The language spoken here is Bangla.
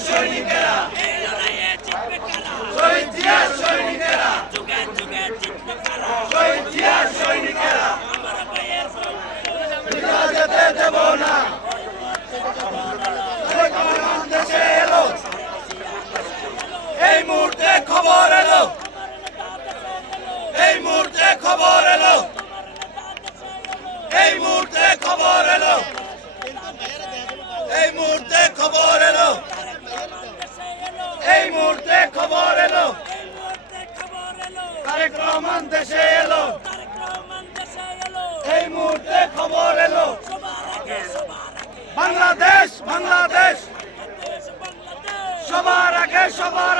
সৈনিকেরা এই লড়াইয়ে জিতবে কারা শহীদ জিয়ার সৈনিকেরা যুগে যুগে জিতবে কারা শহীদ জিয়ার সৈনিকেরা আমার ভাইয়ের বিনা যেতে দেব না রহমান দেশে এলো এই মুহূর্তে খবর এলো এই মুহূর্তে খবর এলো এই মুহূর্তে খবর এলো এই মুহূর্তে খবর এলো এই মুহূর্তে খবর এলো তারেক রহমান দেশে এলো এই মুহূর্তে খবর এলো বাংলাদেশ বাংলাদেশ সবার আগে সবার